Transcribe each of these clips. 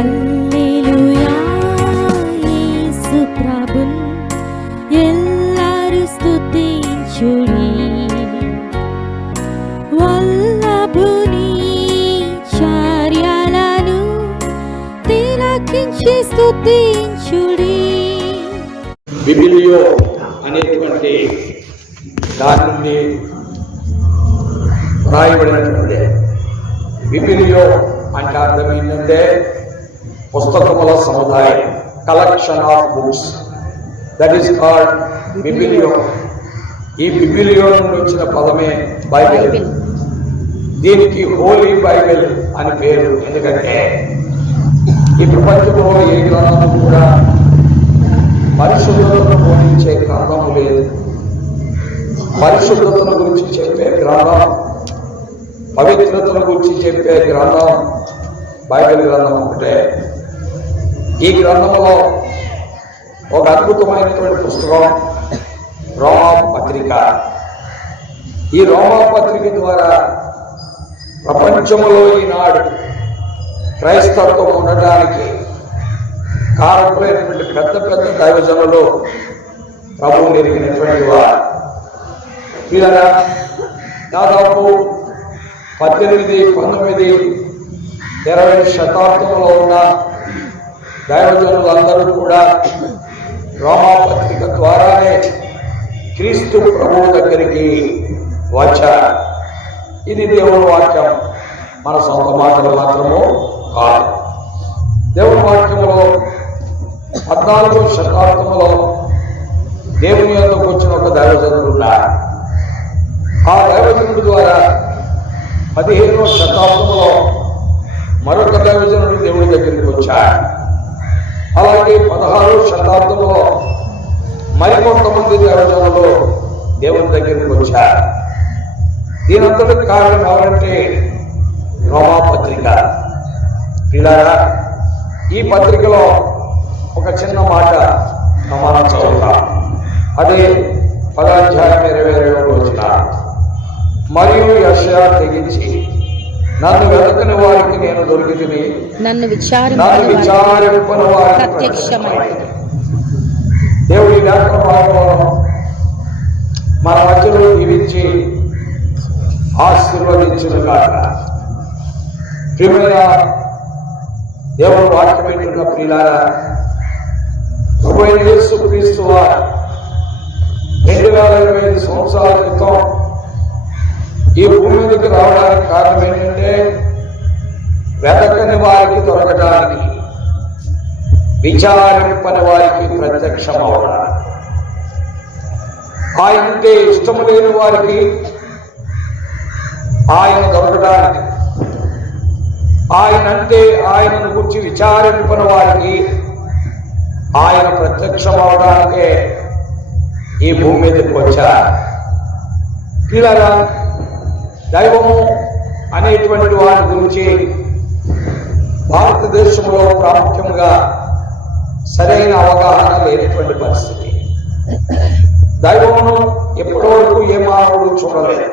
హల్లెలూయా యేసు ప్రభున్ ఎల్లరు స్తుతించుడి. వల్లభుని చర్యలను తిలకించి స్తుతించుడి. బిబిలియో అనేటువంటి దాని నుండి రాయబడినటువంటిదే. బిబిలియో అంటే అర్థం ఏంటంటే పుస్తకముల సముదాయం, collection of books, that is called biblio. ఈ బిబిలియో నుండి వచ్చిన పదమే బైబిల్. దీనికి హోలీ బైబిల్ అని పేరు. ఎందుకంటే ఈ ప్రపంచంలో ఏ గ్రంథము కూడా పరిశుద్ధతను బోధించే గ్రంథము లేదు. పరిశుద్ధతను గురించి చెప్పే గ్రంథం, పవిత్రతను గురించి చెప్పే గ్రంథం బైబిల్ గ్రంథం ఒకటే. ఈ గ్రంథంలో ఒక అద్భుతమైనటువంటి పుస్తకం రోమా పత్రిక. ఈ రోమా పత్రిక ద్వారా ప్రపంచంలో ఈనాడు క్రైస్తవత్వం ఉండటానికి కారకులైనటువంటి పెద్ద పెద్ద దైవజనులు ప్రభువుని ఎరిగినటువంటి వారు. వీళ్ళ దాదాపు 18, 19, 20 శతాబ్దంలో ఉన్న దైవజనులందరూ కూడా రోమా పత్రిక ద్వారానే క్రీస్తు ప్రభువు దగ్గరికి వచ్చారు. ఇది దేవుని వాక్యం, మన సొంత మాటలు మాత్రము కాదు. దేవుని వాక్యంలో 14వ శతాబ్దంలో దేవుని యొద్దకు వచ్చిన ఒక దైవజనుడు ఉన్నారు. ఆ దైవజనుడి ద్వారా 15వ శతాబ్దంలో మరొక దైవజనుడు దేవుడి దగ్గరికి వచ్చాడు. అలాగే 16వ శతాబ్దంలో మరికొంతమంది దైవజనులు దేవుని దగ్గరికి వచ్చారు. దీనంతటికి కారణం ఎవరంటే రోమా పత్రిక. పిల్లారా, ఈ పత్రికలో ఒక చిన్న మాట మనం చదువుతాం. అదే 10వ అధ్యాయం 22వ వచనం. మరియు యెషయా తెగించి నన్ను వెతకని వారికి నేను దొరికితిని, నన్ను విచారింపని వారికి ప్రత్యక్షమైనది. దేవుడి లేఖన భాగంలో మన మధ్యలో దీవించి ఆశీర్వదించును గాక. ప్రియమైన దేవుడు వాక్యం వింటున్న ప్రియులారా, ప్రభువైన యేసు క్రీస్తు వారు 2025 సంవత్సరాల క్రితం ఈ భూమి మీదకి రావడానికి కారణం ఏంటంటే వెతకని వారికి దొరకడానికి, విచారింపని వారికి ప్రత్యక్షం అవడానికి, ఆయనంటే ఇష్టము లేని వారికి ఆయన దొరకడానికి, ఆయనంటే ఆయనను గురించి విచారింపని వారికి ఆయన ప్రత్యక్షం అవడానికే ఈ భూమి మీదకి వచ్చారు. ఇలా దైవము అనేటువంటి వాటి గురించి భారతదేశంలో ప్రాముఖ్యంగా సరైన అవగాహన లేనటువంటి పరిస్థితి. దైవమును ఎప్పటివరకు ఏ మానవుడు చూడలేదు.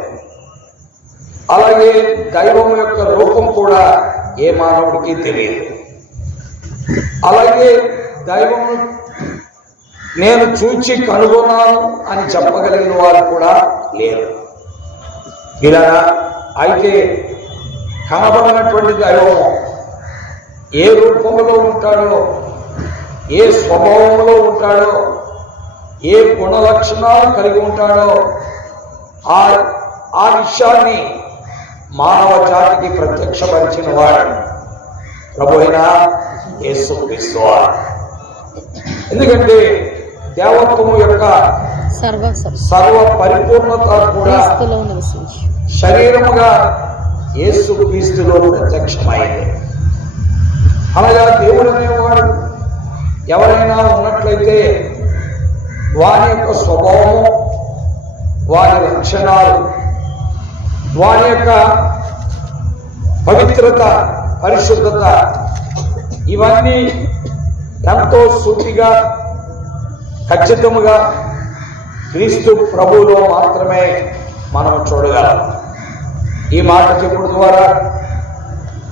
అలాగే దైవం యొక్క రూపం కూడా ఏ మానవుడికి తెలియదు. అలాగే దైవము నేను చూచి కనుగొన్నాను అని చెప్పగలిగిన వారు కూడా లేరు. ఇలా అయితే కనబడినటువంటి దైవం ఏ రూపంలో ఉంటాడో, ఏ స్వభావంలో ఉంటాడో, ఏ గుణ లక్షణాలు కలిగి ఉంటాడో ఆ విషయాన్ని మానవ జాతికి ప్రత్యక్షపరిచిన వాడు ప్రభువైన యేసుక్రీస్తు. ఎందుకంటే దేవత్వము యొక్క సర్వ పరిపూర్ణత కూడా శరీరముగా యేసుక్రీస్తులో ప్రత్యక్షమైంది. అనగా దేవుడు అనేవాడు ఎవరైనా ఉన్నట్లయితే వాని యొక్క స్వభావము, వాని లక్షణాలు, వాని యొక్క పవిత్రత, పరిశుద్ధత ఇవన్నీ ఎంతో సూటిగా ఖచ్చితముగా క్రీస్తు ప్రభువులో మాత్రమే మనం చూడగలం. ఈ మాట చెప్పుడు ద్వారా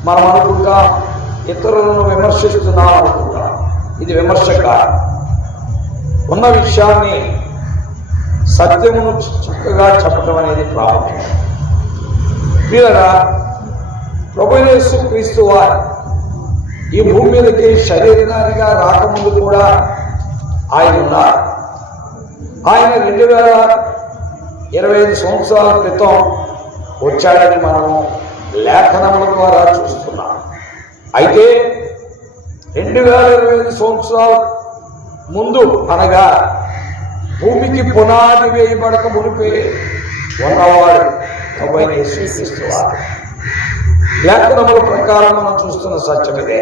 మనం అనుకుంటాం ఇతరులను విమర్శిస్తున్నాం అనుకుంటాం. ఇది విమర్శ కాదు. ఉన్న విషయాన్ని సత్యమును చక్కగా చెప్పడం అనేది ప్రాముఖ్యం. వీళ్ళరా ప్రభువైన యేసుక్రీస్తు వారు ఈ భూమి మీదకి శరీరధారిగా రాకముందు కూడా ఆయన ఉన్నారు. ఆయన 2025 సంవత్సరాల క్రితం వచ్చాడని మనం లేఖనముల ద్వారా చూస్తున్నాం. అయితే 2025 సంవత్సరాల ముందు అనగా భూమికి పునాది వేయబడక మునిపే ఉన్నవాడు ప్రభువైన యేసుక్రీస్తు వారు. లేఖనముల ప్రకారం మనం చూస్తున్న సత్యం ఇదే.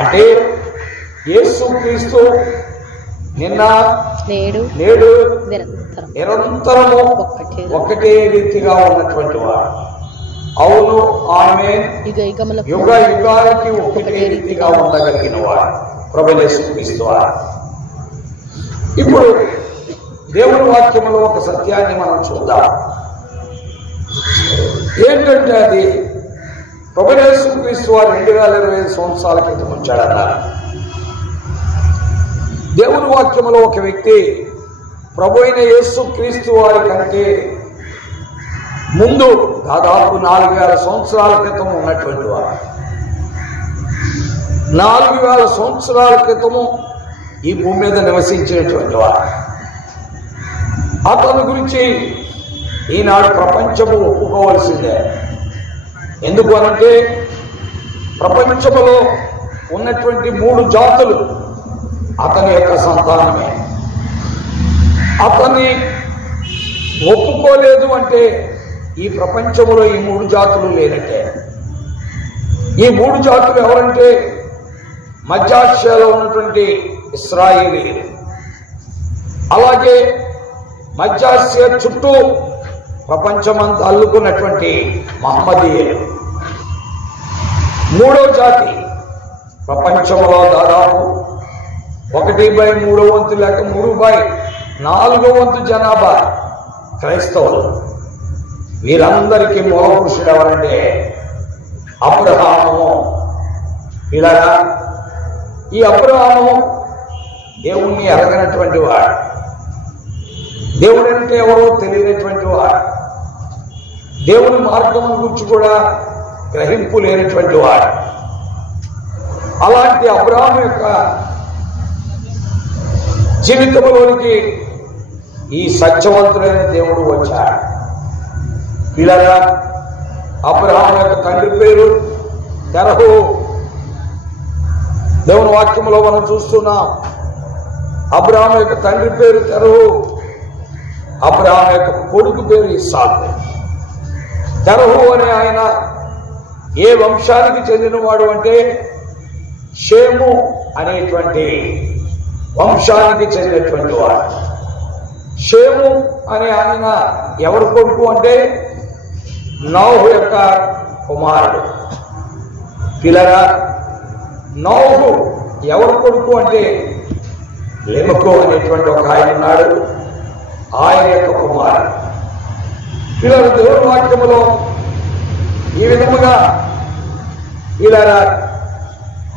అంటే యేసుక్రీస్తు నిన్న నేడు నిరంతరము ఒకటే రీతిగా ఉన్నటువంటి వాడు. అవును, ఆమె యుగ యుగాలకి ఒకటే రీతిగా ఉండగలిగిన వాడు ప్రభువైన యేసుక్రీస్తు వారు. ఇప్పుడు దేవుని వాక్యంలో ఒక సత్యాన్ని మనం చూద్దాం. ఏంటంటే అది ప్రభువైన యేసుక్రీస్తు వారు 2025 సంవత్సరాల క్రితం వచ్చాడన్నారు. దేవుని వాక్యంలో ఒక వ్యక్తి ప్రభువైన యేసుక్రీస్తు వారి కంటే ముందు దాదాపు 4000 సంవత్సరాల క్రితం ఉన్నటువంటి వారు. 4000 సంవత్సరాల క్రితము ఈ భూమి మీద నివసించినటువంటి వారు. అతని గురించి ఈనాడు ప్రపంచము ఒప్పుకోవలసిందే. ఎందుకు అనంటే ప్రపంచంలో ఉన్నటువంటి 3 జాతులు అతని యొక్క సంతానమే. అతన్ని ఒప్పుకోలేదు అంటే ఈ ప్రపంచంలో ఈ 3 జాతులు లేనట్టే. ఈ 3 జాతులు ఎవరంటే మధ్యాసియాలో ఉన్నటువంటి ఇశ్రాయేలీయులు, అలాగే మధ్యాసియా చుట్టూ ప్రపంచమంతా అల్లుకున్నటువంటి మహమ్మదీయులు. 3వ జాతి ప్రపంచంలో దాదాపు 1/3 వంతు లేక 3/4 వంతు జనాభా క్రైస్తవులు. వీరందరికీ మూల పురుషుడు ఎవరంటే అబ్రహాము. ఇలా ఈ అబ్రహాము దేవుణ్ణి ఎరగనటువంటి వాడు, దేవుడంటే ఎవరో తెలియనటువంటి వాడు, దేవుని మార్గం గురించి కూడా గ్రహింపు లేనటువంటి వాడు. అలాంటి అబ్రహాము యొక్క జీవితంలోనికి ఈ సత్యవంతుడైన దేవుడు వచ్చాడు. పిల్లగా అబ్రహాము యొక్క తండ్రి పేరు తెరహు. దేవుని వాక్యంలో మనం చూస్తున్నాం. అబ్రహాము యొక్క తండ్రి పేరు తెరహు, అబ్రహాము యొక్క కొడుకు పేరు ఇస్సాకు. తెరహు అనే ఆయన ఏ వంశానికి చెందినవాడు అంటే షేము అనేటువంటి వంశానికి చెందినటువంటి వాడు. షేము అనే ఆయన ఎవరి కొడుకు అంటే నోహు యొక్క కుమారుడు. పిల్లగా నోహు ఎవరి కొడుకు అంటే లెమెకు అనేటువంటి ఒక ఆయన ఉన్నాడు, ఆయన యొక్క కుమారుడు. పిల్లల దేవుని వాక్యములో ఈ విధముగా ఇలా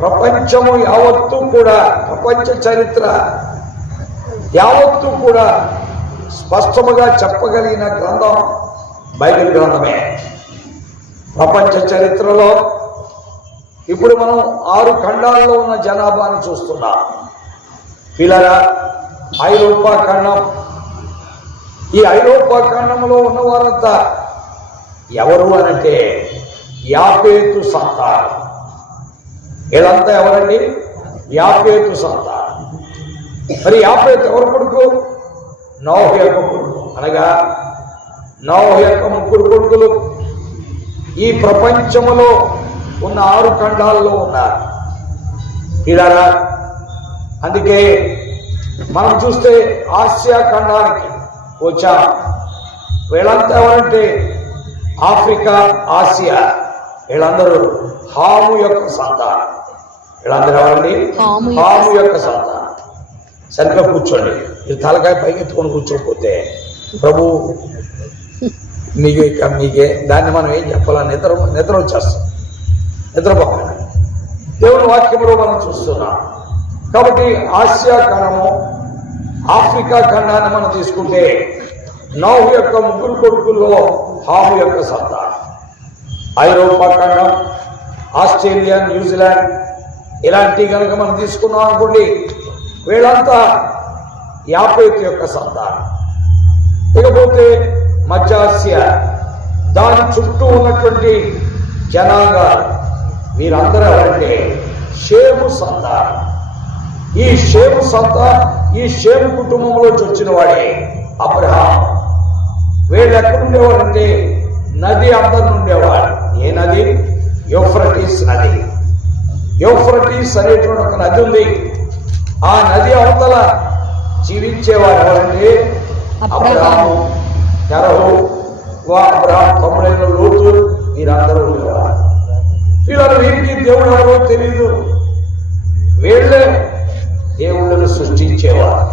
ప్రపంచము యావత్తు కూడా, ప్రపంచ చరిత్ర యావత్తు కూడా స్పష్టముగా చెప్పగలిగిన గ్రంథం బైబిల్ గ్రంథమే. ప్రపంచ చరిత్రలో ఇప్పుడు మనం 6 ఖండాల్లో ఉన్న జనాభాను చూస్తున్నాం. పిల్లరా ఐరోపా ఖండం, ఈ ఐరోపా ఖండంలో ఉన్నవారంతా ఎవరు అనంటే యాపేతు సంతానం. వీళ్ళంతా ఎవరండి? యాపేతు సంతానం. మరి యాపేతు ఎవరి కొడుకు? నోహు యొక్క కొడుకు. అనగా నోహు యొక్క 3 కొడుకులు ఈ ప్రపంచములో ఉన్న 6 ఖండాల్లో ఉన్నారు. ఇలా అందుకే మనం చూస్తే ఆసియా ఖండానికి వచ్చాం. వీళ్ళంతా ఎవరంటే ఆఫ్రికా, ఆసియా, వీళ్ళందరూ హాము యొక్క సంతానం. వీళ్ళందరూ ఎవరండి? హాము యొక్క సంతానం. సరిగ్గా కూర్చోండి. మీరు తలకాయ పైకెత్తుకొని కూర్చోకపోతే ప్రభు మీకే దాన్ని మనం ఏం చెప్పాలని నిద్ర వచ్చేస్తాం, నిద్రపోకండి. దేవుని వాక్యంలో మనం చూస్తున్నాం. కాబట్టి ఆసియా ఖండము, ఆఫ్రికా ఖండాన్ని మనం తీసుకుంటే నోహు యొక్క ముగ్గురు కొడుకుల్లో హాము యొక్క సంతానం. ఐరోపా ఖండం, ఆస్ట్రేలియా, న్యూజిలాండ్ ఇలాంటి కనుక మనం తీసుకున్నాం అనుకోండి, వీళ్ళంతా యాపేతు యొక్క సంతానం. ఇకపోతే మధ్య ఆసియా, దాని చుట్టూ ఉన్నటువంటి జనాంగాలు వీరందరూ ఎవరంటే షేము సంతానం. ఈ షేము కుటుంబంలో వచ్చిన వాడే అబ్రహాం. వీళ్ళు ఎక్కడుండేవాడంటే నది అందరు ఉండేవాడు. ఏ నది? యూఫ్రటీస్ నది. యూఫ్రటీస్ అనేటువంటి ఒక నది ఉంది. ఆ నది అవతల జీవించేవారు ఎవరంటే అబ్రహాము, తెరహు, అబ్రహాం తమ్ముడైన లోతు, వీరందరూ ఉండేవారు. వీరికి దేవుడు ఎవరో తెలీదు. వీళ్ళే దేవుళ్ళను సృష్టించేవారు.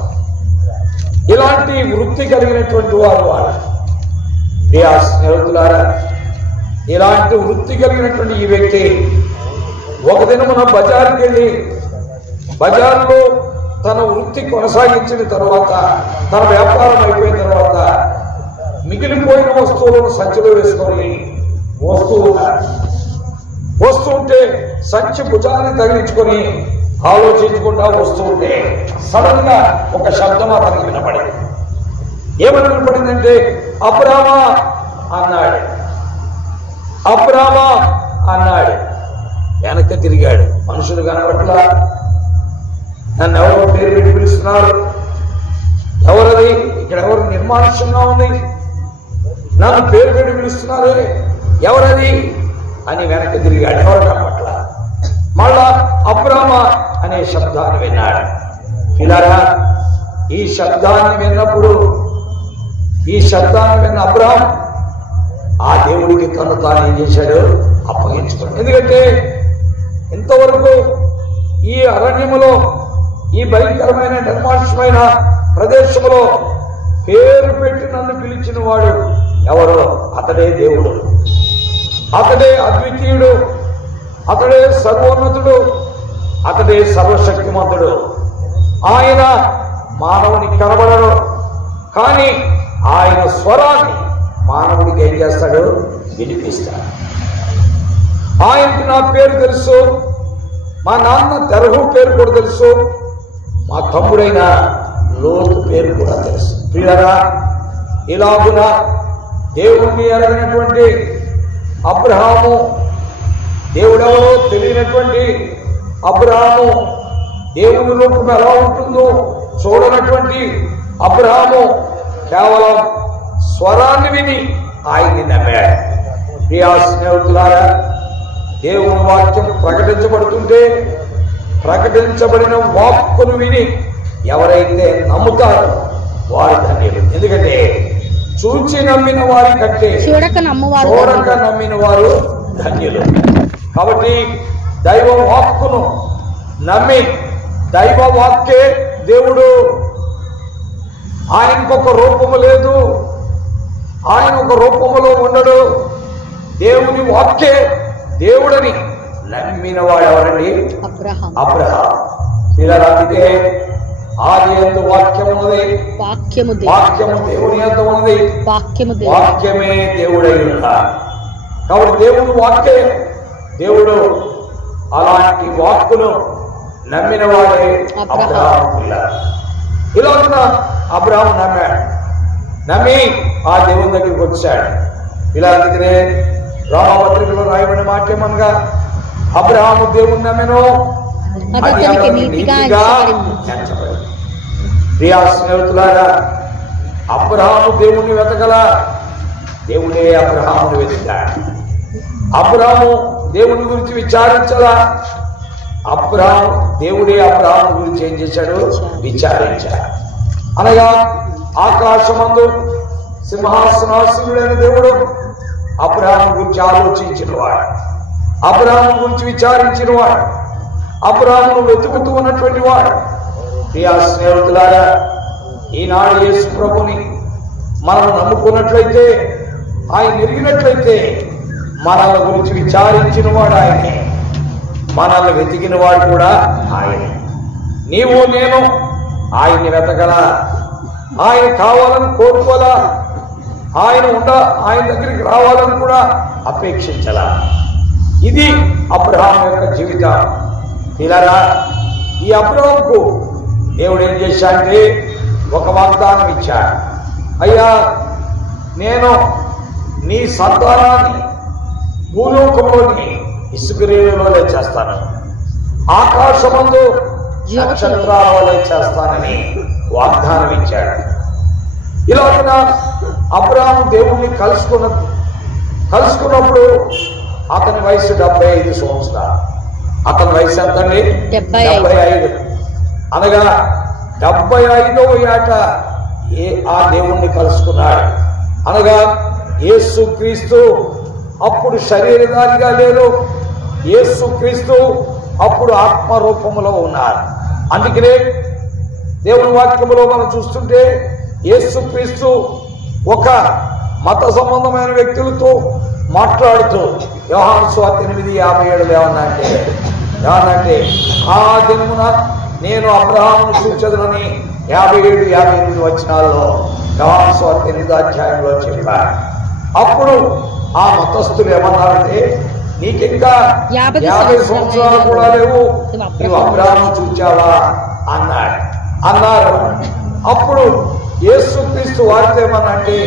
ఇలాంటి వృత్తి కలిగినటువంటి వారు వాళ్ళు. ప్రియా స్నేహితులారా, ఇలాంటి వృత్తి కలిగినటువంటి ఈ వ్యక్తి ఒక దినమున బజార్కి వెళ్ళి బజార్లో తన వృత్తి కొనసాగించిన తర్వాత, తన వ్యాపారం అయిపోయిన తర్వాత మిగిలిపోయిన వస్తువులను సంచిలో వేసుకొని వస్తూ ఉంటే సంచి భుజాన్ని తగిలించుకొని ఆలోచించకుండా వస్తూ ఉంటే సడన్ గా ఒక శబ్దం అతనికి వినపడింది. ఏమని వినపడిందంటే అబ్రామా అన్నాడు. అబ్రామా అన్నాడు. వెనక్కి తిరిగాడు. మనుషులు కనబట్ల. నన్ను ఎవరో పేరు పెట్టి పిలుస్తున్నారు. ఎవరది? ఇక్కడ ఎవరు నిర్మానుష్యంగా ఉంది. నన్ను పేరు పెట్టి పిలుస్తున్నారు, ఎవరది అని వెనక్కి తిరిగాడు. ఎవరు కనబట్ల. మళ్ళా అబ్రామా అనే శబ్దాన్ని విన్నాడు. పిల్లరా, ఈ శబ్దాన్ని విన్న అబ్రాం ఆ దేవుడికి తను తాను ఏం చేశాడు? అప్పగించుకోండి. ఎందుకంటే ఇంతవరకు ఈ అరణ్యములో, ఈ భయంకరమైన నిర్మానుష్యమైన ప్రదేశంలో పేరు పెట్టి నన్ను పిలిచిన వాడు ఎవరో అతడే దేవుడు, అతడే అద్వితీయుడు, అతడే సర్వోన్నతుడు, అతడే సర్వశక్తిమంతుడు. ఆయన మానవునికి కనబడడు, కానీ ఆయన స్వరాన్ని మానవుడికి ఏం చేస్తాడు? వినిపిస్తాడు. ఆయనకి నా పేరు తెలుసు, మా నాన్న తెరహు పేరు కూడా తెలుసు, మా తమ్ముడైన లోతు పేరు కూడా తెలుసు. ప్రియరా, ఇలాగున దేవుణ్ణి ఎరగినటువంటి అబ్రహాము, దేవుడెవరో తెలియనటువంటి అబ్రహాము, దేవుని రూపం ఎలా ఉంటుందో చూడనటువంటి అబ్రహాము కేవలం స్వరాన్ని విని ఆయన్ని నమ్మాడు. ప్రియా స్నేహితులారా, దేవుని వాక్యం ప్రకటించబడుతుంటే ప్రకటించబడిన వాక్కును విని ఎవరైతే నమ్ముతారో వారు ధన్యులు. ఎందుకంటే చూచి నమ్మిన వారి కంటే చూడక నమ్మిన వారు ధన్యులు. కాబట్టి దైవ వాక్కును నమ్మి, దైవ వాక్కే దేవుడు. ఆయనకొక రూపము లేదు, ఆయన ఒక రూపములో ఉండడు. దేవుని వాక్కే దేవుడని నమ్మిన వాడు ఎవరండి? అబ్రహాం. అందుకే ఆది యందు వాక్యము ఉన్నది, వాక్యము దేవుని యందు ఉన్నది, వాక్యమే దేవుడై ఉన్నాడు. కాబట్టి దేవుని వాక్యే దేవుడు. అలాంటి వాక్కును నమ్మిన వాడే అబ్రహాం. ఇలా ఉన్న అబ్రహాం నమ్మాడు. నమ్మి ఆ దేవుని దగ్గరికి వచ్చాడు. ఇలా అందుకనే రామపత్రికలో రాయబడిన మాటేమనగా అబ్రహాము దేవుని నమ్మెను, అది అతనికి నీతిగా ఎంచబడింది. ప్రియా స్నేహితులారా, అబ్రహాము దేవుణ్ణి వెతకల, దేవుడే అబ్రహామును వెతికాడు. అబ్రహాము దేవుని గురించి విచారించలా, దేవుడే అబ్రహాము గురించి ఏం చేశాడు? విచారించాడు. అనగా ఆకాశమందు సింహాసనాసీనుడైన దేవుడు అబ్రహాము గురించి ఆలోచించిన వాడు, అబ్రహాము గురించి విచారించిన వాడు, అబ్రహామును వెతుకుతూ ఉన్నటువంటి వాడు. ప్రియా స్నేహితులారా, ఈనాడు యేసు ప్రభుని మనం నమ్ముకున్నట్లయితే, ఆయన ఎరిగినట్లయితే మనల గురించి విచారించిన వాడు ఆయనే. మనల్ని వెతికిన వాడు కూడా ఆయన. నీవు నేను ఆయన్ని వెతకల, ఆయన కావాలని కోరుకోలా, ఆయన దగ్గరికి రావాలని కూడా అపేక్షించలా. ఇది అబ్రహాం యొక్క జీవితం. ఇలారా ఈ అబ్రహాంకు దేవుడు ఏం చేశాడంటే ఒక వాగ్దానం ఇచ్చాడు. అయ్యా, నేను నీ సంతానాన్ని భూలోకంలోని ఇసుకరేణులో చేస్తాను, ఆకాశమందు నక్షత్రాల వలె చేస్తానని వాగ్దానం ఇచ్చాడు. ఇలాగ అబ్రహాము దేవుణ్ణి కలుసుకున్నప్పుడు అతని వయసు 75 సంవత్సరాలు. అతని వయసు ఎంతండి? 75. అనగా 75వ ఏట ఆ దేవుణ్ణి కలుసుకున్నాడు. అనగా యేసు క్రీస్తు అప్పుడు శరీరధారిగా లేరు, యేసు క్రీస్తు అప్పుడు ఆత్మరూపములో ఉన్నారు. అందుకనే దేవుని వాక్యములో మనం చూస్తుంటే యేసు క్రీస్తు ఒక మత సంబంధమైన వ్యక్తులతో మాట్లాడుతూ యోహాను సువార్త 8:57 ఏమన్నంటే ఆ దినమున నేను అబ్రహామును చూచెదనని 57-58 వచనాల్లో యోహాను సువార్త 8వ చెప్పారు. అప్పుడు ఆ మతస్థులు ఏమన్నారంటే, నీకింకా 50 సంవత్సరాలు కూడా లేవు, నువ్వు అబ్రహామును చూచావా అన్నారు. అప్పుడు యేసుక్రీస్తు వారితో ఏమన్నంటే,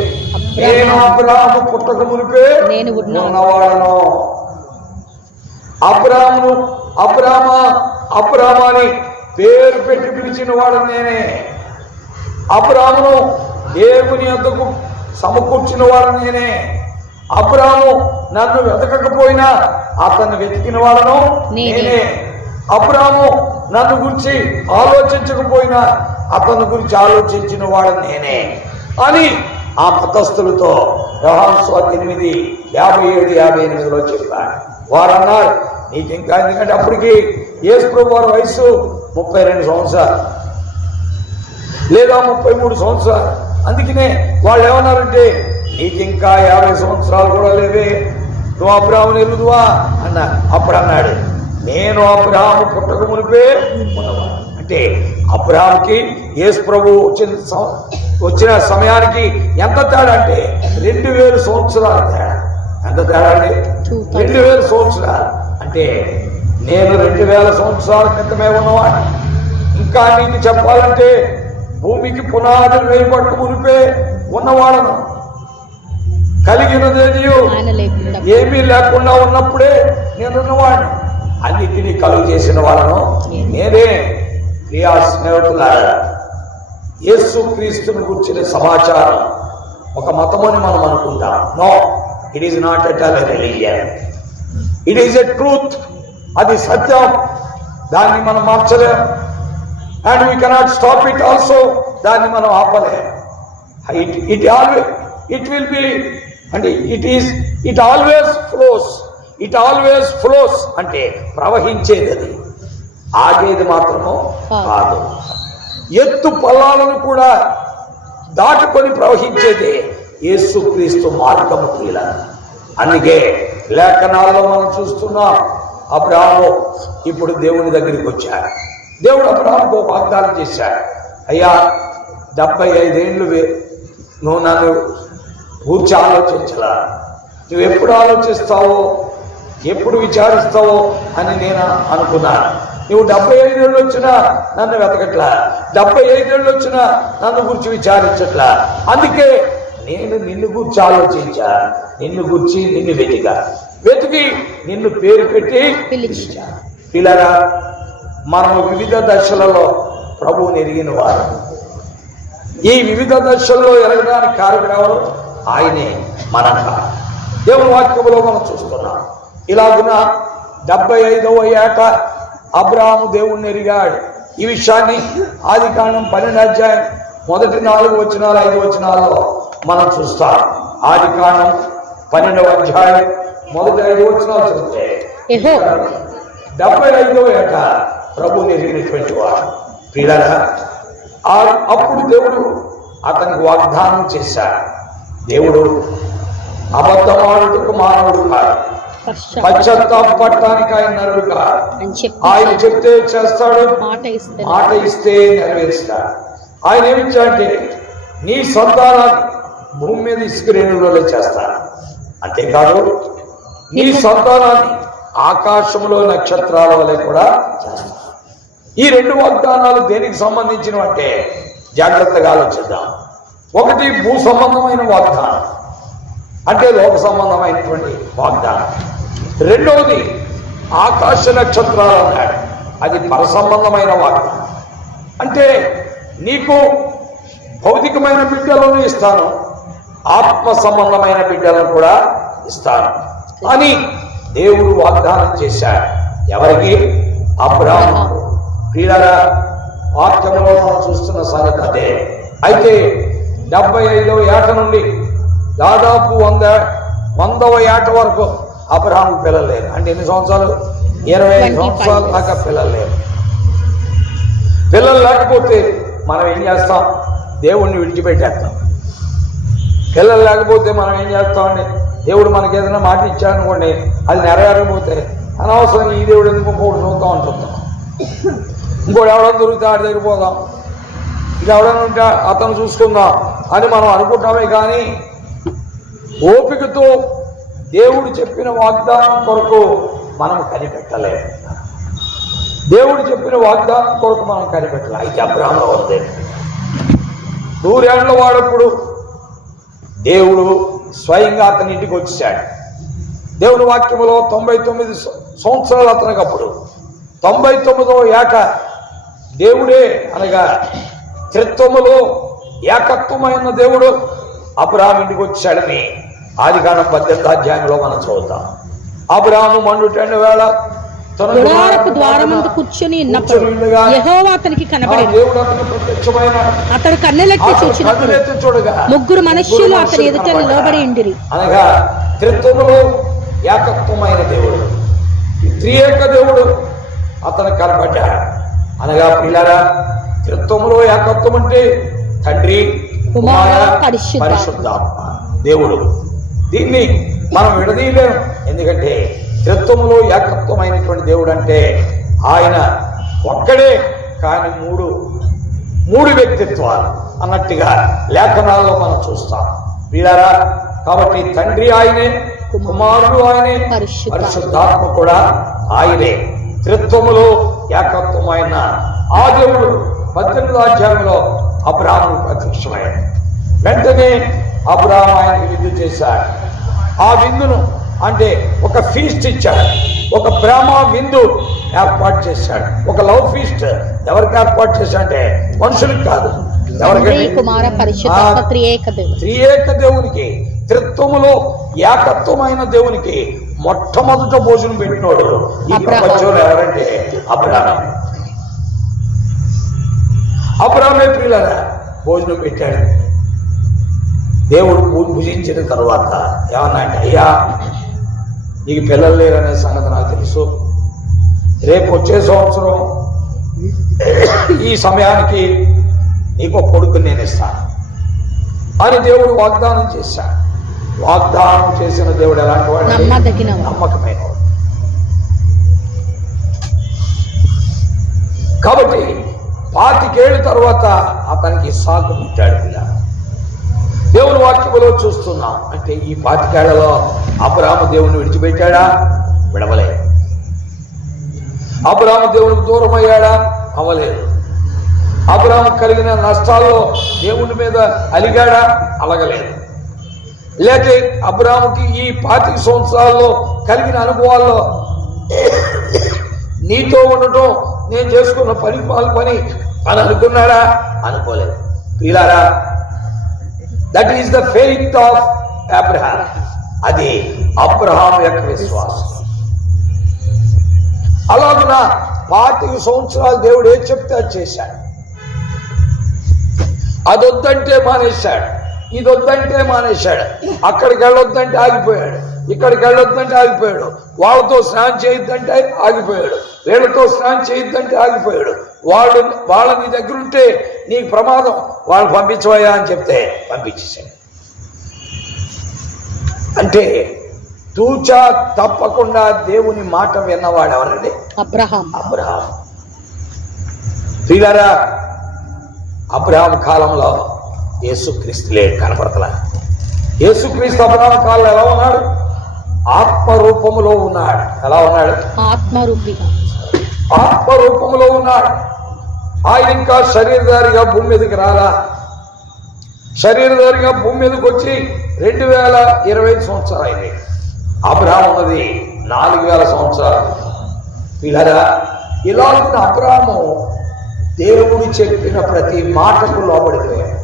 నేను అబ్రహాము పుట్టక మునిపే ఉన్నవాడను. అబ్రహామని పేరు పెట్టి పిలిచిన వాడు నేనే. అబ్రహామును దేవుని యొద్దకు సమకూర్చిన వాడు నేనే. అబ్రహాము నన్ను వెతకకపోయినా అతన్ని వెతికిన వాడను నేనే. అబ్రహాము నన్ను గురించి ఆలోచించకపోయినా అతని గురించి ఆలోచించిన వాడు నేనే అని ఆ మతస్థులతో యోహాను సువార్త 8:57-58 చెప్పారు. వారు అన్నారు, నీకు ఇంకా, ఎందుకంటే అప్పటికి యేసు ప్రభు వారి వయసు 32 సంవత్సరాలు లేదా 33 సంవత్సరాలు. అందుకనే వాళ్ళు ఏమన్నారంటే, నీకు ఇంకా 50 సంవత్సరాలు కూడా లేవే, నువ్వు అబ్రహాముని ఎరుగుదువా అన్నారు. అప్పుడు అన్నాడు, నేను అబ్రహాము పుట్టక మునిపే ఉన్నవాడు. అంటే అబ్రహాంకి యేసు ప్రభు వచ్చిన సమయానికి ఎంత తేడా అంటే 2000 సంవత్సరాల తేడా. ఎంత తేడా అండి? 2000 సంవత్సరాలు. అంటే నేను 2000 సంవత్సరాల క్రితమే ఉన్నవాడు. ఇంకా నీకు చెప్పాలంటే భూమికి పునాదులు వేయబట్టు మునిపే ఉన్నవాడను. కలిగినదేది ఏమీ లేకుండా ఉన్నప్పుడే నేనున్నవాడిని. అన్నిటినీ కలుగు చేసిన వాళ్ళను నేనే. ప్రియా స్నేహితులారా, యేసు క్రీస్తుని గురించిన సమాచారం ఒక మతమని మనం అనుకుంటాం. No, it is not at all a religion, it is a truth. అది సత్యం, దాన్ని మనం మార్చలేం. And we cannot stop it also, దాన్ని మనం ఆపలేం. ఇట్ విల్ బి అంటే ఇట్ ఆల్వేస్ ఫ్లోస్ అంటే ప్రవహించేది, అది ఆగేది మాత్రమో కాదు. ఎత్తు పల్లాలను కూడా దాటుకొని ప్రవహించేదే యేసు క్రీస్తు మార్గము క్రియల. అందుకే లేఖనాల్లో మనం చూస్తున్నాం, అబ్రహాము ఇప్పుడు దేవుని దగ్గరికి వచ్చాడు. దేవుడు అబ్రహాముకు ఒక వాగ్దానం చేశాడు. అయ్యా, 75 ఏళ్ళు నువ్వు నన్ను కూర్చి ఆలోచించలా, నువ్వు ఎప్పుడు ఆలోచిస్తావో, ఎప్పుడు విచారిస్తావో అని నేను అనుకున్నాను. నువ్వు 75 ఏళ్ళు వచ్చినా నన్ను వెతకట్లా, 75 ఏళ్ళు వచ్చినా నన్ను గురించి విచారించట్లా. అందుకే నేను నిన్ను గురించి ఆలోచించా, నిన్ను గురించి నిన్ను వెతికి నిన్ను పేరు పెట్టి పిలిచా. పిల్లరా, మనం వివిధ దశలలో ప్రభువుని ఎరిగిన వారు. ఈ వివిధ దశల్లో ఎరగడానికి కారణం ఎవరు? ఆయనే, మనం కాదు. దేవుని వాక్యంలో మనం చూస్తున్నాం. ఇలాగున 75వ ఏట అబ్రహాము దేవుణ్ణి ఎరిగాడు. ఈ విషయాన్ని ఆదికాండం 12 మొదటి 4 వచనాలు 5 వచనాల్లో మనం చూస్తాం. ఆదికాండం 12 మొదటి 5 వచనాలు చూస్తే 75వ ఏట ప్రభువుని ఎరిగినటువంటి వాడు. ప్రియులారా, అప్పుడు దేవుడు అతనికి వాగ్దానం చేశాడు. దేవుడు అబద్ధమాడుటకు మానవుడు కాదు, పశ్చాత్తాపడటానికి ఆయన నరుడు ఆయన చెప్తే చేస్తాడు, మాట ఇస్తే నెరవేరుస్తాడు. ఆయన ఏమిచ్చాడంటే నీ సంతానాన్ని భూమి మీద ఇసుక రేణువులలో చేస్తాడు. అంతేకాదు నీ సంతానాన్ని ఆకాశంలో నక్షత్రాల వలె కూడా చేస్తాడు. ఈ రెండు వాగ్దానాలు దేనికి సంబంధించినవి అంటే జాగ్రత్తగా ఆలోచిద్దాం. ఒకటి భూ సంబంధమైన వాగ్దానం, అంటే లోక సంబంధమైనటువంటి వాగ్దానం. రెండవది ఆకాశ నక్షత్రాలు అన్నాడు, అది పర సంబంధమైన వాగ్దానం. అంటే నీకు భౌతికమైన బిడ్డలను ఇస్తాను, ఆత్మ సంబంధమైన బిడ్డలను కూడా ఇస్తాను అని దేవుడు వాగ్దానం చేశాడు. ఎవరికి? అబ్రాహాము. ప్రియులారా, వాక్యంలో మనం చూస్తున్న సంగతి అదే. అయితే 75వ ఏట నుండి దాదాపు 100వ ఏట వరకు అబ్రాహాము పిల్లలు లేరు. అంటే ఎన్ని సంవత్సరాలు? 25 సంవత్సరాల దాకా పిల్లలు లేరు. పిల్లలు లేకపోతే మనం ఏం చేస్తాం? దేవుణ్ణి విడిచిపెట్టేస్తాం. పిల్లలు లేకపోతే మనం ఏం చేస్తామండి? దేవుడు మనకి ఏదైనా మాట ఇచ్చాడనుకోండి, అది నెరవేరకపోతే అనవసరం ఈ దేవుడు ఎందుకు ఇంకోటి చూద్దాం అంటున్నాం. ఇంకోటి ఎవడన్నా దొరికితే ఆడి దగ్గర పోదాం, ఇది ఎవడన్నా ఉంటే అతను చూసుకుందాం అని మనం అనుకుంటామే. కానీ ఓపికతో దేవుడు చెప్పిన వాగ్దానం కొరకు మనం కనిపెట్టలేము. దేవుడు చెప్పిన వాగ్దానం కొరకు మనం కనిపెట్టలే. అయితే అబ్రాహాము వరదే 100 ఏళ్ల వాడప్పుడు దేవుడు స్వయంగా అతని ఇంటికి వచ్చాడు. దేవుని వాక్యములో 99 సంవత్సరాలు అతనికి అప్పుడు 99వ ఏట దేవుడే అనగా త్రిత్వములో ఏకత్వమైన దేవుడు అబ్రాహాము ఇంటికి వచ్చాడని ఆదికాండం 18వ అధ్యాయంలో మనం చదువుతాం. అబ్రాహాము మండుటెండ వేళ గుడారపు ద్వారమందు కూర్చొని ఉన్నప్పుడు యెహోవా అతనికి కనబడెను. దేవుడు అతనికి ప్రత్యక్షమైన అతడు కన్నెలెత్తి చూచినప్పుడు 3 మనుష్యులు అతని ఎదుట నిలబడి ఉండిరి. అనగా త్రిత్వములో ఏకత్వమైన దేవుడు, త్రియేక దేవుడు అతనికి కనబడ్డాడు. అనగా పిల్లరా, త్రిత్వములో ఏకత్వం అంటే తండ్రి, కుమార, పరిశుద్ధాత్మ దేవుడు. దీన్ని మనం విడదీయలేము. ఎందుకంటే త్రిత్వములో ఏకత్వమైనటువంటి దేవుడు అంటే ఆయన ఒక్కడే, కానీ మూడు వ్యక్తిత్వాలు అన్నట్టుగా లేఖనాల్లో మనం చూస్తాం. వీరారా, కాబట్టి తండ్రి ఆయనే, కుమారుడు ఆయనే, పరిశుద్ధాత్మ కూడా ఆయనే. త్రిత్వములో ఏకత్వమైన ఆ దేవుడు 18వ అధ్యాయంలో అబ్రాహాము ప్రత్యక్షమయ్యాడు. వెంటనే అబ్రాహాము ఆయనకి విందు చేశాడు. ఆ విందును అంటే ఒక ఫీస్ట్ ఇచ్చాడు, ఒక ప్రేమ విందు ఏర్పాటు చేశాడు, ఒక లవ్ ఫీస్ట్. ఎవరికి ఏర్పాటు చేశాడంటే మనుషులకు కాదు, త్రియేక దేవునికి, త్రిత్వములో ఏకత్వమైన దేవునికి మొట్టమొదట భోజనం పెట్టినోడు ఈ ప్రపంచంలో ఎవరంటే అబ్రాహాము. అబ్రాహామే ప్రియులారా భోజనం పెట్టాడు. దేవుడు భుజించిన తర్వాత ఏమన్నా అంటే, అయ్యా నీకు పిల్లలు లేరనే సంగతి నాకు తెలుసు, రేపు వచ్చే సంవత్సరం ఈ సమయానికి నీకు కొడుకుని నేను ఇస్తాను అని దేవుడు వాగ్దానం చేశాడు. వాగ్దానం చేసిన దేవుడు ఎలాంటి వాడు? నమ్మకమైన వాడు. కాబట్టి 25 ఏళ్ళ తర్వాత అతనికి ఇస్సాకు పుట్టాడు. దేవుని వాక్యములో చూస్తున్నాం. అంటే ఈ 25 ఏళ్లలో అబ్రాహాము దేవుని విడిచిపెట్టాడా? విడవలేదు. అబ్రాహాము దేవునికి దూరం అయ్యాడా? అవ్వలేదు. అబ్రాహాము కలిగిన నష్టాల్లో దేవుని మీద అలిగాడా? అలగలేదు. లేక అబ్రాహాముకి ఈ 25 సంవత్సరాల్లో కలిగిన అనుభవాల్లో నీతో ఉండటం నేను చేసుకున్న పని అని అనుకున్నాడా? అనుకోలేదు. ప్రియులారా, that is the faith of Abraham. అది అబ్రహాం యొక్క విశ్వాసం. అలాగున 25 సంవత్సరాలు దేవుడు ఏం చెప్తే అది చేశాడు. అదొద్దంటే మానేశాడు, ఇదొద్దంటే మానేశాడు. అక్కడికి వెళ్ళొద్దంటే ఆగిపోయాడు, ఇక్కడికి వెళ్ళొద్దంటే ఆగిపోయాడు. వాళ్ళతో స్నానం చేయొద్దంటే ఆగిపోయాడు, వీళ్ళతో స్నానం చేయొద్దంటే ఆగిపోయాడు. వాళ్ళ నీ దగ్గర ఉంటే నీకు ప్రమాదం, వాళ్ళు పంపించవయ్యా అని చెప్తే పంపించేశాడు. అంటే తూచా తప్పకుండా దేవుని మాట విన్నవాడు ఎవరండి? అబ్రహాం. అబ్రహాం. ప్రియులారా, అబ్రహాం కాలంలో యేసుక్రీస్తు లేడు, కనపడతలా. యేసుక్రీస్తు అబ్రహాం కాలంలో ఎలా ఉన్నాడు? ఆత్మరూపములో ఉన్నాడు. ఎలా ఉన్నాడు? ఆత్మరూపిగా, ఆత్మరూపములో ఉన్నాడు. ఆయన ఇంకా శరీరధారిగా భూమి మీదకి రాలా. శరీరధారిగా భూమి మీదకి వచ్చి 2025 సంవత్సరాలు అయింది. అబ్రహాం ఉన్నది 4000 సంవత్సరాలు. పిల్లరా, ఇలాంటి అబ్రహాము దేవుడు చెప్పిన ప్రతి మాటకు లోబడిపోయాడు.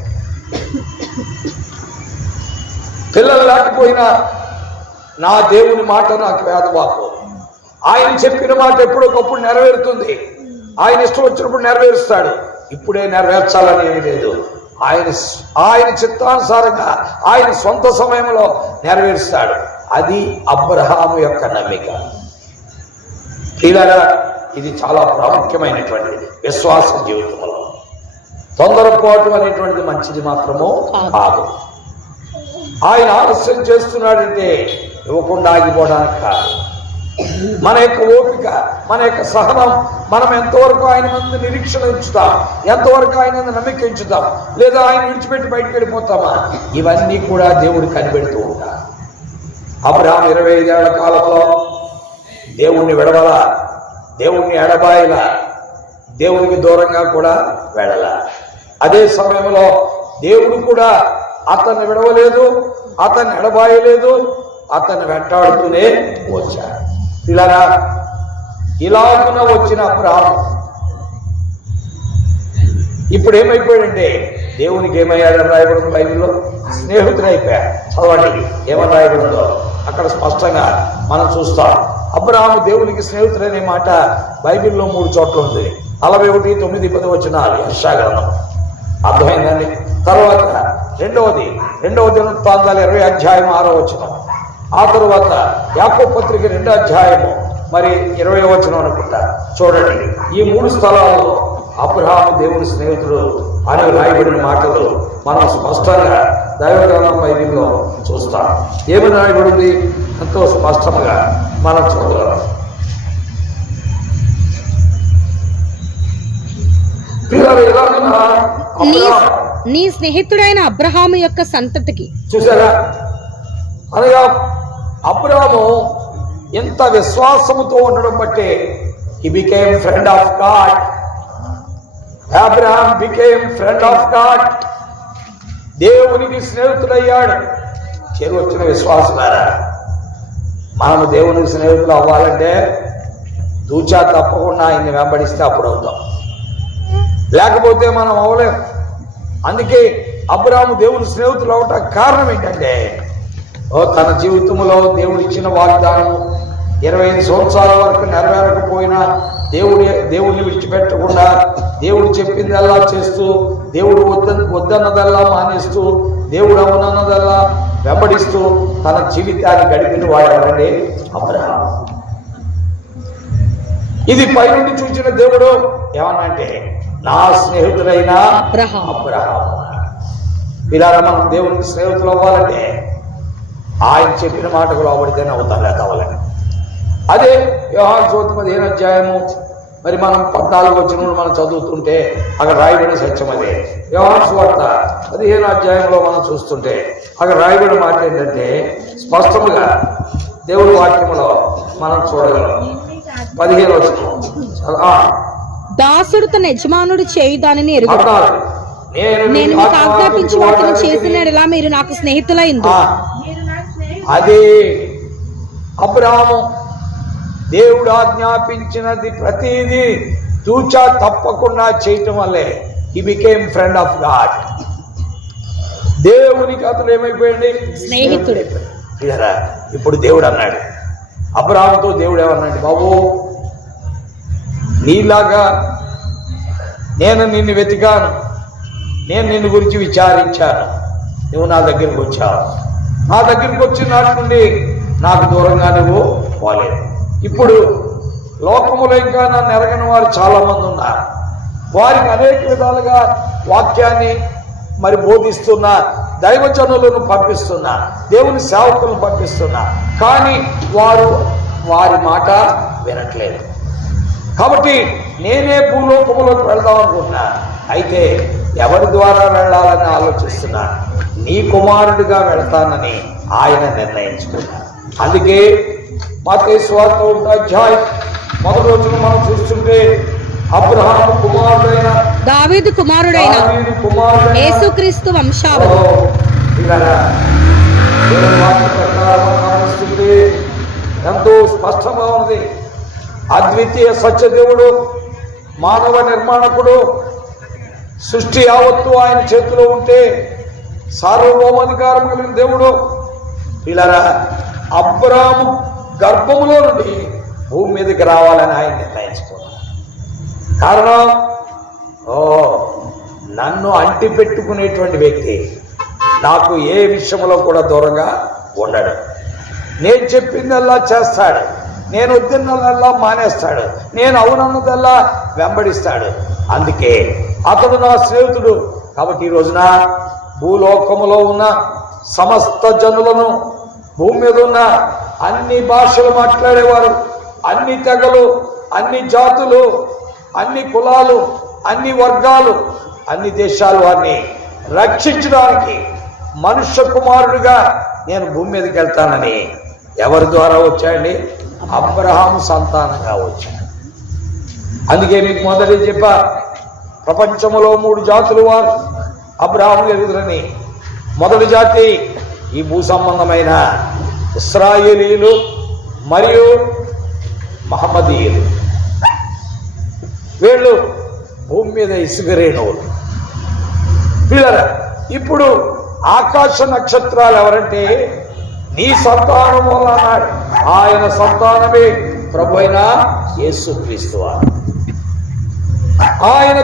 పిల్లలు లేకపోయినా నా దేవుని మాట నాకు వేదవాకు. ఆయన చెప్పిన మాట ఎప్పుడొకప్పుడు నెరవేరుతుంది. ఆయన ఇష్టం వచ్చినప్పుడు నెరవేరుస్తాడు. ఇప్పుడే నెరవేర్చాలని ఏమీ లేదు. ఆయన చిత్తానుసారంగా ఆయన సొంత సమయంలో నెరవేరుస్తాడు. అది అబ్రహాము యొక్క నమ్మిక. పిల్లరా, ఇది చాలా ప్రాముఖ్యమైనటువంటిది విశ్వాస జీవితంలో. తొందరపాటు అనేటువంటిది మంచిది మాత్రము కాదు. ఆయన ఆలస్యం చేస్తున్నాడంటే ఇవ్వకుండా ఆగిపోవడానికి కాదు. మన యొక్క ఓపిక, మన యొక్క సహనం, మనం ఎంతవరకు ఆయన మంది నిరీక్షణ ఉంచుతాం, ఎంతవరకు ఆయన నమ్మిక ఉంచుతాం, లేదా ఆయన విడిచిపెట్టి బయటకు వెళ్ళిపోతామా, ఇవన్నీ కూడా దేవుడు కనిపెడుతూ ఉంటారు. అబ్రహాం 25 ఏళ్ల కాలంలో దేవుణ్ణి విడవల, దేవుణ్ణి ఎడబాయల, దేవునికి దూరంగా కూడా వెళ్ళల. అదే సమయంలో దేవుడు కూడా అతన్ని విడవలేదు, అతన్ని ఎడబాయలేదు, అతన్ని వెంటాడుతూనే వచ్చాడు. ఇలాగా ఇలాగున వచ్చిన అబ్రహాం ఇప్పుడు ఏమైపోయాడంటే దేవునికి ఏమయ్యాడని రాయబడింది బైబిల్లో? స్నేహితుడైపోయాడు. చదవండి ఏమని రాయబడిందో అక్కడ స్పష్టంగా మనం చూస్తాం. అబ్రహాము దేవునికి స్నేహితుడనే మాట బైబిల్లో 3 చోట్ల ఉంది. 41, 9, 10 వచనాలు యెషయా అర్థమైందండి. తర్వాత రెండవది దినవృత్తాంతాలు 20 అధ్యాయం 6వ వచనం. ఆ తరువాత యాకోబు పత్రిక 2వ అధ్యాయము మరి 20వ వచనం అనుకుంటా. చూడండి, ఈ 3 స్థలాల్లో అబ్రహాము దేవుని స్నేహితుడు అని రాయబడిన మాటలు మనం స్పష్టంగా దైవగ్రంథం బైబిల్లో చూస్తాం. ఏమని రాయబడింది ఎంతో స్పష్టంగా మనం చూడగలం. నీ స్నేహితుడైన అబ్రహాము యొక్క సంతతికి. చూసారా, అనగా అబ్రహాము ఎంత విశ్వాసముతో ఉండడం బట్టే he became friend of God. Abraham became friend of God. దేవునికి స్నేహితుడయ్యాడు. చేరువచ్చిన విశ్వాసులారా, మనము దేవునికి స్నేహితులు అవ్వాలంటే దూచా తప్పకుండా ఆయన్ని వెంబడిస్తే అప్పుడు అవుతాం, లేకపోతే మనం అవ్వలేం. అందుకే అబ్రహాము దేవుని స్నేహితులు అవటానికి కారణం ఏంటంటే తన జీవితంలో దేవుడు ఇచ్చిన వాగ్దానం 25 సంవత్సరాల వరకు నెరవేరకపోయినా దేవుడిని విడిచిపెట్టకుండా దేవుడు చెప్పిందల్లా చేస్తూ, దేవుడు వద్దన్నదల్లా మానేస్తూ, దేవుడు అవునన్నదల్లా వెంబడిస్తూ తన జీవితాన్ని గడిపిన వాడెవరండి? అబ్రహాం. ఇది పైనుండి చూసిన దేవుడు ఏమన్నంటే నా స్నేహితుడైన అబ్రహాం. ఇలా మనం దేవునికి స్నేహితులు అవ్వాలంటే ఆయన చెప్పిన మాటకు లోబడితేనే అవుతాం, లేదా అవ్వాలని. అదే యోహాను సువార్త 15వ అధ్యాయము మరి మనం 14వ వచనంలో మనం చదువుతుంటే అక్కడ రాయబడిన సత్యం అదే. యోహాను సువార్త 15వ అధ్యాయంలో మనం చూస్తుంటే అక్కడ రాయబడిన మాట ఏంటంటే స్పష్టంగా దేవుడి వాక్యంలో మనం చూడగలం. 15వ వచనం, దాసుడు తన యజమానుడు చేయు దానిని ఎరుగును, నేను మీకు ఆజ్ఞాపించి వాటిని చేసినలా మీరు నాకు స్నేహితులైంది. అదే అబ్రహాము దేవుడు ఆజ్ఞాపించినది ప్రతిదీ తూచా తప్పకుండా చేయటం వల్లే he became friend of God. దేవునికి అతను ఏమైపోయింది? స్నేహితుడు. ఇప్పుడు దేవుడు అన్నాడు అబ్రహాముతో, దేవుడు ఏమన్నాడు? బాబు, నీలాగా నేను నిన్ను వెతికాను, నేను నిన్ను గురించి విచారించాను, నువ్వు నా దగ్గరికి వచ్చావు. నా దగ్గరికి వచ్చిన నాటి నుండి నాకు దూరంగా నువ్వు పోలేదు. ఇప్పుడు లోకములో ఇంకా నన్ను ఎరగని వారు చాలా మంది ఉన్నారు. వారికి అనేక విధాలుగా వాక్యాన్ని మరి బోధిస్తున్నా దైవజనులను పంపిస్తున్నా, దేవుని సేవకులను పంపిస్తున్నా, కానీ వారి మాట వినట్లేదు. కాబట్టి నేనే భూలోకములోకి వెళ్దాం అనుకుంటున్నా, అయితే ఎవరి ద్వారా వెళ్ళాలని ఆలోచిస్తున్నా. నీ కుమారుడిగా వెళ్తానని ఆయన నిర్ణయించుకున్నా. అందుకే మత్తయి సువార్త 1వ అధ్యాయం మొదటి రోజున మనం చూస్తుంటే అబ్రహాము కుమారుడైన దావీదు కుమారుడైన యేసుక్రీస్తు వంశావళి ఎంతో స్పష్టంగా ఉంది. అద్వితీయ సత్యదేవుడు, మానవ నిర్మాణకుడు, సృష్టి యావత్తు ఆయన చేతిలో ఉంటే సార్వభౌమాధికారం కలిగిన దేవుడు ఇలా అబ్రాము గర్భములో నుండి భూమి మీదకి రావాలని ఆయన నిర్ణయించుకున్నాడు. కారణం, నన్ను అంటి పెట్టుకునేటువంటి వ్యక్తి నాకు ఏ విషయంలో కూడా దూరంగా ఉండడు. నేను చెప్పిందల్లా చేస్తాడు, నేను వద్దన్నదల్లా మానేస్తాడు, నేను అవునన్నదల్లా వెంబడిస్తాడు. అందుకే అతడు నా స్నేహితుడు. కాబట్టి ఈ రోజున భూలోకములో ఉన్న సమస్త జనులను, భూమి మీద ఉన్న అన్ని భాషలు మాట్లాడేవారు, అన్ని తెగలు, అన్ని జాతులు, అన్ని కులాలు, అన్ని వర్గాలు, అన్ని దేశాల వారిని రక్షించడానికి మనుష్య కుమారుడిగా నేను భూమి మీదకి వెళ్తానని ఎవరి ద్వారా వచ్చాయండి? అబ్రహాము సంతానంగా వచ్చాడు. అందుకే మీకు మొదటి చెప్పా, ప్రపంచంలో 3 జాతులు వారు అబ్రహాము ఎదురని. మొదటి జాతి ఈ భూ సంబంధమైన ఇశ్రాయేలీలు మరియు మహమ్మదీయులు. వీళ్ళు భూమి మీద ఇసుక రేణువులు. పిల్లరా, ఇప్పుడు ఆకాశ నక్షత్రాలు ఎవరంటే నీ సంతానం వల్ల అన్నాడు. ఆయన సంతానమే ప్రభు అయిన యేసుక్రీస్తు వారు. ఆయన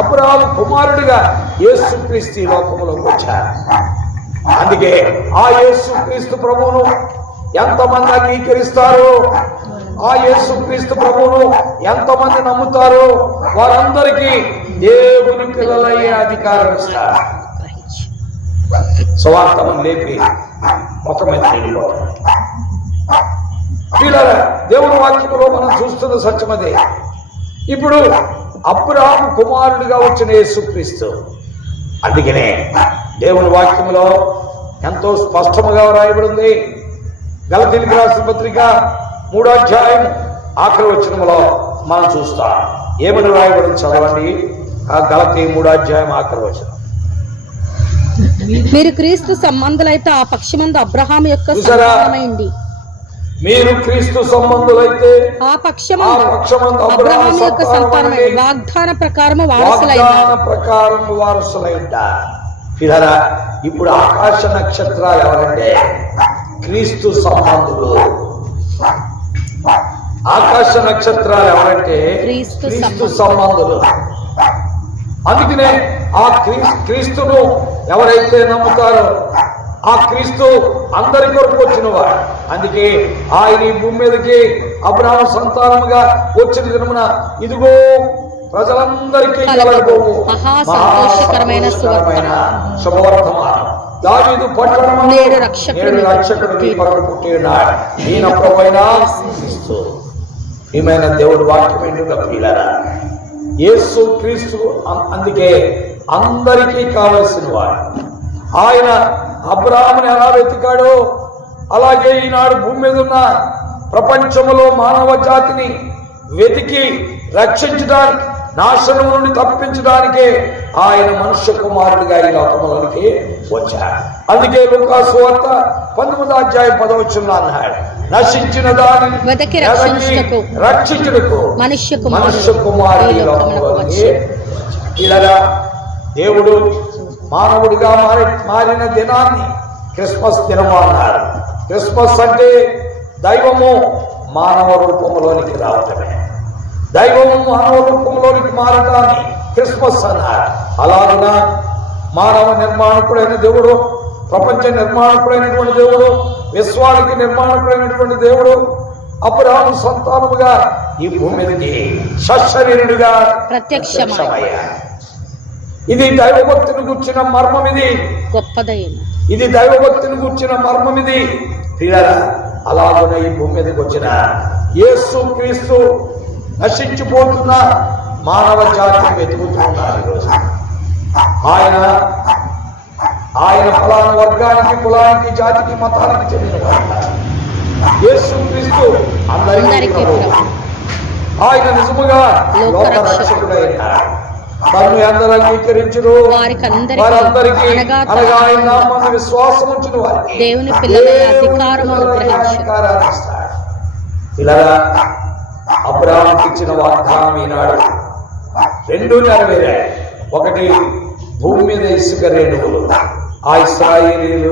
అబ్రహాము కుమారుడిగా యేసుక్రీస్తు ఈ లోకంలోకి వచ్చారు. అందుకే ఆ యేసుక్రీస్తు ప్రభువును ఎంతమంది అంగీకరిస్తారో, ఆ యేసుక్రీస్తు ప్రభువును ఎంతమంది నమ్ముతారో వారందరికీ దేవుని పిల్లలయ్యే అధికారం ఇస్తారు. సువార్తను లేపి ముఖం మీద నీళ్ళు. పిల్లల దేవుని వాక్యములో మనం చూస్తున్న సత్యమదే. ఇప్పుడు అబ్రహాము కుమారుడిగా వచ్చిన యేసుక్రీస్తు. అందుకనే దేవుని వాక్యములో ఎంతో స్పష్టముగా రాయబడింది. గలతీయులకు రాసిన పత్రిక 3వ అధ్యాయం ఆఖరి వచనములో మనం చూస్తాం. ఏమని రాయబడింది చదవండి. ఆ గలతీ 3వ అధ్యాయం ఆఖరి వచనం. మీరు క్రీస్తు సంబంధులైతే ఆ పక్షమందు అబ్రహాము యొక్క సంతానమైంది. మీరు క్రీస్తు సంబంధులైతే ఆ పక్షమందు అబ్రహాము యొక్క సంతానమై వాగ్దాన ప్రకారము వారసులై ఉంటారు. పిల్లరా, ఇప్పుడు ఆకాశ నక్షత్రాలు ఎవరంటే క్రీస్తు సంబంధులు. ఆకాశ నక్షత్రాలు ఎవరంటే క్రీస్తు సంబంధులు. అందుకనే ఆ క్రీస్తును ఎవరైతే నమ్ముతారో ఆ క్రీస్తు అందరి కొరకు వచ్చిన వాడు. అందుకే ఆయన ఈ భూమి మీదకి అబ్రహాము సంతానముగా వచ్చిన దినమున ఇదిగో ప్రజలందరికీ కలగబోవు సంతోషకరమైన శుభవర్తమానం. దావీదు పట్టణములో నేడు రక్షకుడు నీ కొరకు పుట్టి ఉన్నాడు. ఈయన ప్రభువైన క్రీస్తు. ఈమెన దేవుడు వాక్యం ఏంటో పిల్లరా, యేసు క్రీస్తు అందుకే అందరికీ కావలసిన వాడు. ఆయన అబ్రహాముని ఎలా వెతికాడో అలాగే ఈనాడు భూమి మీద ఉన్న ప్రపంచంలో మానవ జాతిని వెతికి రక్షించడానికి, నాశనం నుండి తప్పించడానికే ఆయన మనుష్య కుమారుడిగా ఈ లోకంలోనికి వచ్చాడు. అందుకే లూకా సువార్త 19వ అధ్యాయం 10వ వచనంలో అన్నాడు, నశించిన దానిని రక్షించుటకు మనుష్య కుమారుడు ఈ లోకంలోనికి. ఇలా దేవుడు మానవుడిగా మారిన దినాన్ని క్రిస్మస్ దినము అన్నారు. క్రిస్మస్ అంటే దైవము మానవ రూపంలోనికి రావటమే. దైవము మానవ రూపంలోనికి మారటాన్ని క్రిస్మస్ అన్నారు. అలాగున మానవ నిర్మాణకుడైన దేవుడు, ప్రపంచ నిర్మాణకుడైనటువంటి దేవుడు, విశ్వానికి నిర్మాణకుడైనటువంటి దేవుడు అబ్రహాము సంతానముగా ఈ భూమి మీదకి సశరీరుడిగా ప్రత్యక్షమయ్యాడు. ఇది దైవభక్తిని గుర్చిన మర్మం, గొప్పదైన ఇది దైవభక్తిని గుర్చిన మర్మం. ఇది ప్రియులారా, అలాగనే ఈ భూమి మీదకి వచ్చిన యేసు క్రీస్తు నశించిపోతున్న మానవ జాతిని వెతుకుతున్నారు ఈరోజు. ఆయన ఫలానా వర్గానికి, కులానికి, జాతికి, మతానికి చెందినవాడు. యేసు క్రీస్తు అందరికీ ప్రభువు. ఆయన నిజముగా లోక రక్షకుడైన తను అందరూ అంగీకరించును వారందరికీ, అనగా ఆయన నామమున విశ్వాసం ఉంచిన వారికి దేవుని పిల్లలై అధికారం అనుగ్రహించాడు. ఇలా అబ్రాహాముకి ఇచ్చిన వాగ్దానం ఈనాడు రెండు నెరవేరాయి. ఒకటి, భూమి మీద ఇసుక రేణువులు, ఆ ఇశ్రాయేలీయులు,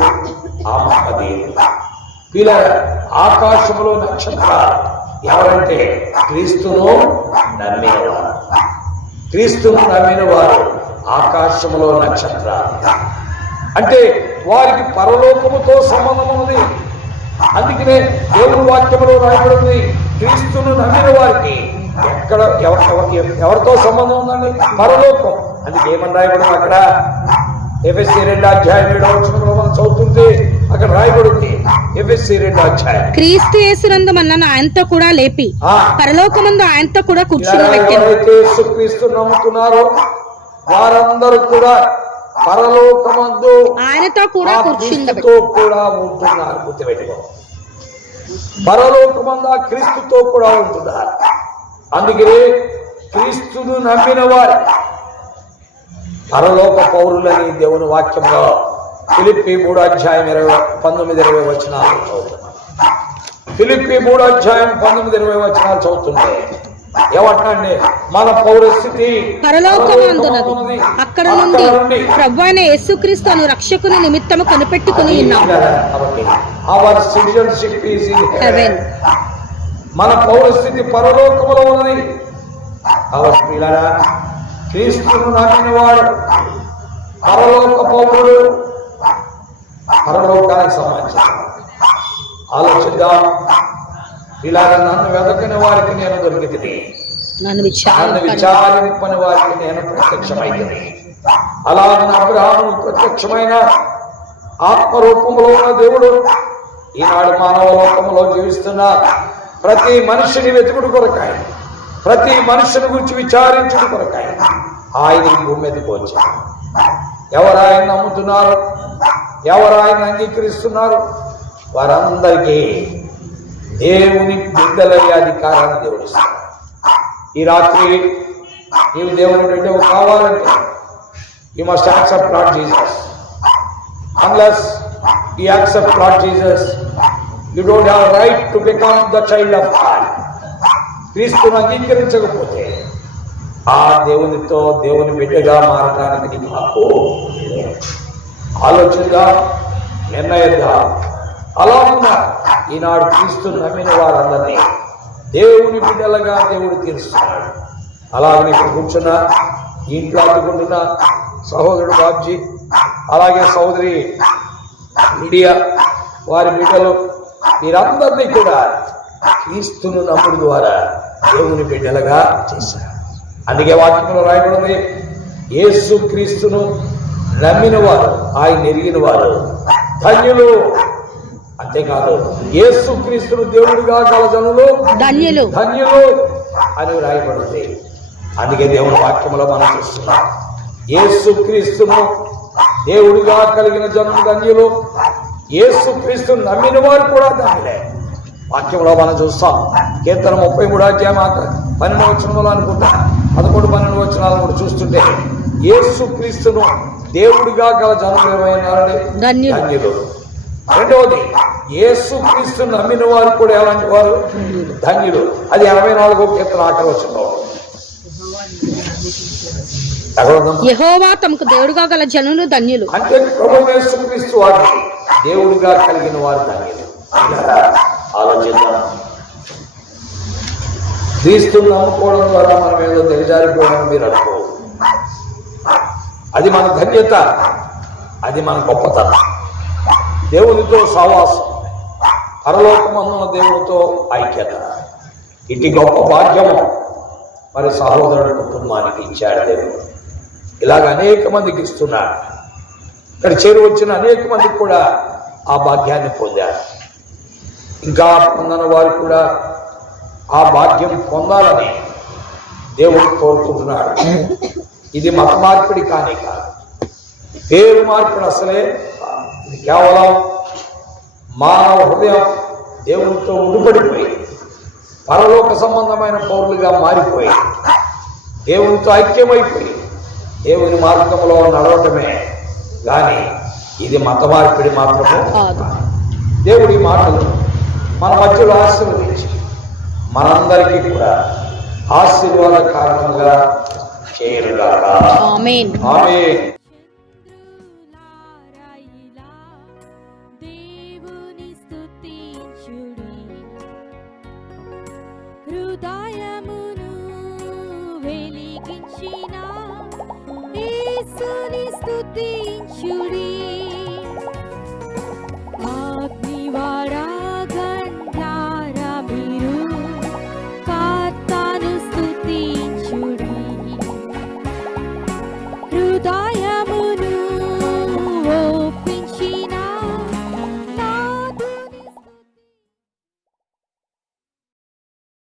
ఆ మహదీయులు. ఇలా ఆకాశంలో నక్షత్రాలు ఎవరంటే క్రీస్తును నమ్మినవారు. క్రీస్తును నమ్మిన వారు ఆకాశంలో నక్షత్రాలు. అంటే వారికి పరలోకముతో సంబంధం ఉంది. అందుకనే దేవుని వాక్యములో రాయబడింది, క్రీస్తును నమ్మిన వారికి ఎక్కడ ఎవరితో సంబంధం ఉందండి? పరలోకం. అందుకే ఏమని రాయబడింది అక్కడ? ఎఫెసీ 2:7 మనం చదువుతుంటే అక్కడ రాయబడింది, ఎఫెసీ 2 క్రీస్తు యేసునందు మనల్ని ఆయనతో కూడా లేపి పరలోకమందు ఆయనతో కూడా కూర్చుండబెట్టెను. ఎవరైతే యేసుక్రీస్తు నమ్ముతున్నారో వారందరూ కూడా పరలోకమందు ఆయనతో కూడా క్రీస్తుతో కూడా ఉంటున్నారు. గుర్తుపెట్టుకో, పరలోకమందు ఆ క్రీస్తుతో కూడా ఉంటున్నారు. అందుకనే క్రీస్తును నమ్మిన వారు పరలోక పౌరులని దేవుని వాక్యంలో ఫిలిప్పీ 3:19-20 చదువుతున్నాం. ఫిలిప్పీ 3:19-20 చదువుతుంటే ఏమంటున్నాండి? మన పౌరస్థితి పరలోకమందున్నది, అక్కడ నుండి ప్రభువైన యేసుక్రీస్తును రక్షకుని నిమిత్తము కనిపెట్టుకుని ఉన్నాం. Hour citizenship is in heaven. మన పౌరస్థితి పరలోకములో ఉన్నది. అవస్త్రీలారా, క్రీస్తును నమ్మిన వాడు పరలోక పౌరుడు, పరలోకానికి సంబంధించిన. ఆలోచిద్దాం. ఇలాగ నన్ను వెదకని వారికి నేను దొరికితిని, నన్ను విచారింపని వారికి నేను ప్రత్యక్షమైతిని. అలాగే అబ్రహామును ప్రత్యక్షమైన ఆత్మరూపంలో ఉన్న దేవుడు ఈనాడు మానవ లోకంలో జీవిస్తున్న ప్రతి మనిషిని వెతుకుడు కొరకాయ, ప్రతి మనుషుని గురించి విచారించుడు కొరకాయ ఆయన భూమి మీదకి వచ్చారు. ఎవరు ఆయన నమ్ముతున్నారు, ఎవరు ఆయన అంగీకరిస్తున్నారు, వారందరికీ దేవుని బిడ్డలయ్యే అధికారాన్ని దేవుడు ఇస్తాడు. ఈ రాత్రి నీవు దేవుని బిడ్డవు కావాలంటే you must accept lord Jesus. Unless you accept lord Jesus, you don't have right to become the child of God. క్రీస్తును అంగీకరించకపోతే ఆ దేవునితో దేవుని బిడ్డగా మారడానికి నీకు హక్కు. ఆలోచనగా నిర్ణయంగా అలా ఉన్న ఈనాడు క్రీస్తును నమ్మిన వారందరినీ దేవుని బిడ్డలుగా దేవుడు తీరుస్తున్నాడు. అలాగే ఇక్కడ కూర్చున్న ఇంట్లో అడ్డుకుంటున్న సహోదరుడు బాబ్జీ, అలాగే సహోదరి మీడియా, వారి బిడ్డలు, వీరందరినీ కూడా క్రీస్తును నమ్ముడు ద్వారా దేవుని బిడ్డలుగా చేశారు. అందుకే వాక్యంలో రాయబడింది, యేసు క్రీస్తును నమ్మిన వారు, ఆయన ఎరిగిన వారు ధన్యులు. అంతేకాదు, యేసు క్రీస్తును దేవుడిగా గల జనులు ధన్యులు అని రాయబడింది. అందుకే దేవుని వాక్యంలో మనం చూస్తున్నాం, యేసు క్రీస్తును దేవుడిగా కలిగిన జనులు ధన్యులు, యేసు క్రీస్తును నమ్మిన వారు కూడా ధన్యులే. వాక్యంలో మనం చూస్తాం. కీర్తన 33:12 అనుకుంటా, 11-12 వచనాలను కూడా చూస్తుంటే యేసు క్రీస్తును దేవుడిగా గల జనులు ఏమైనారండి? ధన్యులు. రెండవది, యేసు క్రీస్తును నమ్మిన వారు కూడా ఎలాంటి వారు? ధన్యులు. అది 84వ కీర్తన 8వ వచనంలో. యెహోవా తమకు దేవుడిగా గల జనులు ధన్యులు. అంటే ప్రభువు యేసు క్రీస్తు వారిని దేవుడిగా కలిగిన వారు ధన్యులు. ఆలోచిద్దాం. క్రీస్తును నమ్ముకోవడం ద్వారా మనం ఏదో దిగజారిపోవడం మీరు అనుకో. అది మన ధన్యత, అది మన గొప్పతనం. దేవునితో సహవాసం, పరలోకమందున్న దేవునితో ఐక్యత, ఇటు గొప్ప భాగ్యము మరి సహోదరుడు కుటుంబానికి ఇచ్చాడు దేవుడు. ఇలాగ అనేక మందికి ఇస్తున్నాడు. ఇక్కడ చేరి వచ్చిన అనేక మందికి కూడా ఆ భాగ్యాన్ని పొందారు. ఇంకా పొందని వారు కూడా ఆ భాగ్యం పొందాలని దేవుడు కోరుకుంటున్నాడు. ఇది మత మార్పిడి కానీ కాదు, పేరు మార్పిడి అసలే కాదు. ఇది కేవలం మానవ హృదయం దేవునితో ముడిపడిపోయి పరలోక సంబంధమైన పౌరులుగా మారిపోయి దేవునితో ఐక్యమైపోయి దేవుని మార్గంలో నడవటమే కానీ ఇది మత మార్పిడి మాత్రమే కాదు. దేవుడి మాటలు మన మధ్యలో ఆశీర్వదించి మనందరికీ కూడా ఆశీర్వాద కారణంగా చేయరుగాక. ఆమేన్. ఆమేన్. చంద్రులారాయిలా దేవుని స్తుతించుడి, హృదయమును వెలిగించిన యేసుని స్తుతించుడి.